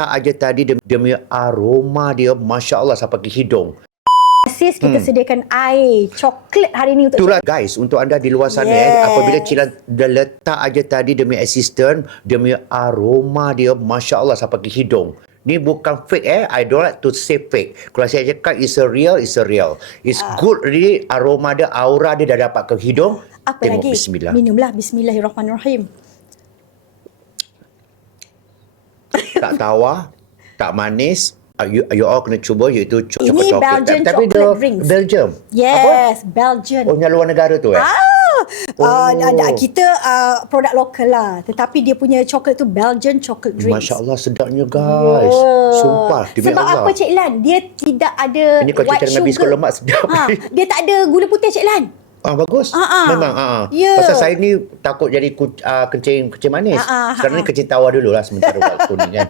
letak aja tadi demi aroma dia, Masya Allah sampai ke hidung. Sis, kita sediakan air coklat hari ni untuk Itulah guys, untuk anda di luar sana apabila Cik Lan dah letak aja tadi demi assistant, demi aroma dia, Masya Allah sampai ke hidung. Ni bukan fake I don't like to say fake. Kalau saya cakap it's a real. It's good really, aroma dia, aura dia dah dapat ke hidung. Apa Tengok, lagi? bismillah. Minumlah, bismillahirrahmanirrahim. Tak tawar, tak manis. You all kena cuba, iaitu Ini coklat. Belgian Tapi chocolate drinks. Belgium. Yes, Apa? Belgian. Oh, yang luar negara tu Kita produk lokal lah. Tetapi dia punya coklat tu Belgian chocolate drinks. Masya Allah, sedapnya guys. Sumpah, demi Sebab Allah. apa Cik Lan? Dia tidak ada Ini kalau white cerita dengan biskut sugar. lemak sedap. Dia tak ada gula putih Cik Lan. Bagus. Memang. Ya. Pasal saya ni takut jadi kencing manis. Sekarang ni kencing tawar dulu lah sementara waktu ni kan.